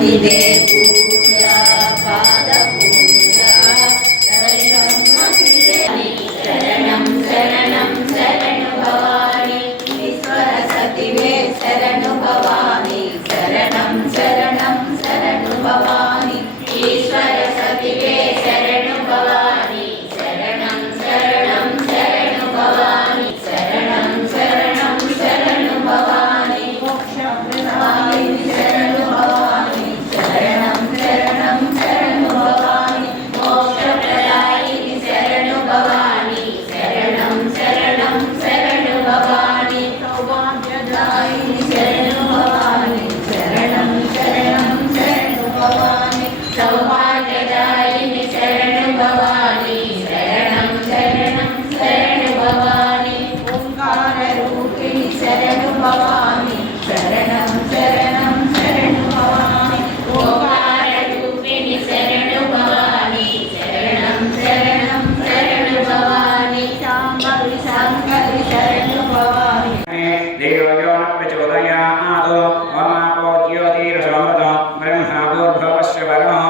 पतिते पूजा पादपूजा शरणं शरणं शरणं भवानि ईश्वर सतिवे शरणं भवानि शरणं शरणं शरणं भवानि ईश्वर सतिवे शरणं भवानि शरणं शरणं शरणं भवानि शरणं शरणं शरणं भवानि मोक्षप्रदायिनि शरणं भवानि शरणं शरणं शरणं भवानि मोक्षप्रदायिनि शरणं भवानि शरणं शरणं शरणं भवानि सौभाग्यदायिनि शरणं भवानि शरणं शरणं शरणं भवानि सौभाग्यदायिनि शरणं भवानि शरणं शरणं शरणं भवानि ओंकाररूपिणि शरणं भवानि शरणं शरणं शरणं भवानि ओंकाररूपिणि शरणं भवानि शरणं शरणं शरणं भवानि शाम्भवि शाम्भवि शरणं भवानि देवयो न प्रचोदयात् ममापो ज्योतिरसोमृतो ब्रह्माभूर्भुवस्य वरुणो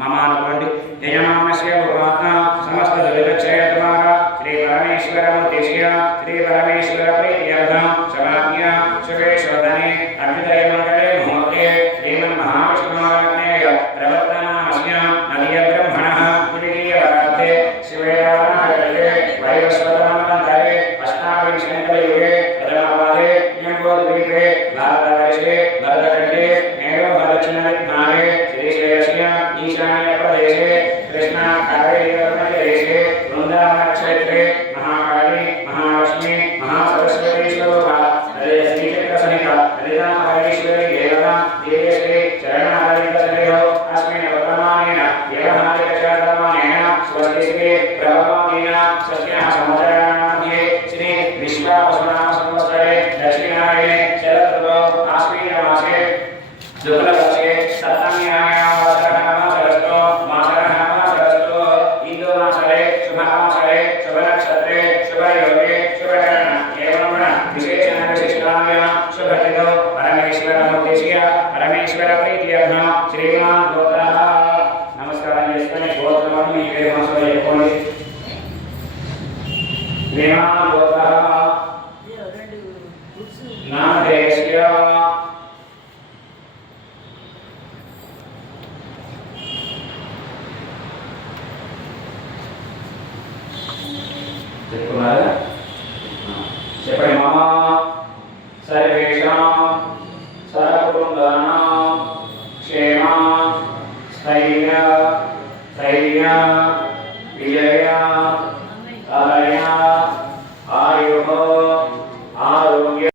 ममानुकोटि यजमानस्य भूमात्मा समस्तदुरितक्षयतुमारा श्रीपरमेश्वरमूर्तिस्य श्रीपरमेश्वरप्रीत्यर्थं समाज्ञा शुभेशोधने अर्जुतयमङ्गले मुहूर्ते श्रीमन्महाविष्णुराज्ञेय प्रवर्तनामस्य नदीयब्रह्मणः कुलीयवराध्ये शिवेराराधये वैवस्वतमन्वन्तरे अष्टाविंशतिकलयुगे प्रथमपादे यम्बोद्वीपे भारतवर्षे भरतखण्डे मेघोपदक्षिणविज्ञाने श्रीशैलस्य ईशान्यप्रदेशे कृष्णाकावेरीवर्णप्रदेशे वृन्दावनक्षेत्रे महाकाली महालक्ष्मी महासरस्वती स्वरूपा श्रीचक्रसहिता ललितामहेश्वरी देवता देवश्री चरणारविन्दसन्निधौ अस्मिन् वर्तमानेन व्यवहारिकचारमानेन स्वस्ति श्री प्रभवादीन सस्यः संवत्सराणामध्ये श्री विश्वावसुनाम संवत्सरे दक्षिणायने शरदृतौ आश्वीनमासे शुक्लपक्षे सप्तम्यायां वासरः मासरस्तो इन्दुवासरे शुभवासरे शुभनक्षत्रे शुभयोगे शुभकरण एवं विशेषण विशिष्टाय शुभतिथौ परमेश्वरमूर्तिस्य परमेश्वरप्रीत्यर्थं श्रीमान् गोत्रः नमस्कारं చేసుకొని గోత్రము మీ పేరు మనసులో చెప్పుకోండి శ్రీమాన్ గోత్రः నామధేయస్య చెప్పుకున్నారా చెప్పండి మమ సర్వేషాం సర్వకుటుంబానాం క్షేమ స్థైర్య ధైర్య విజయ అలయ ఆయుః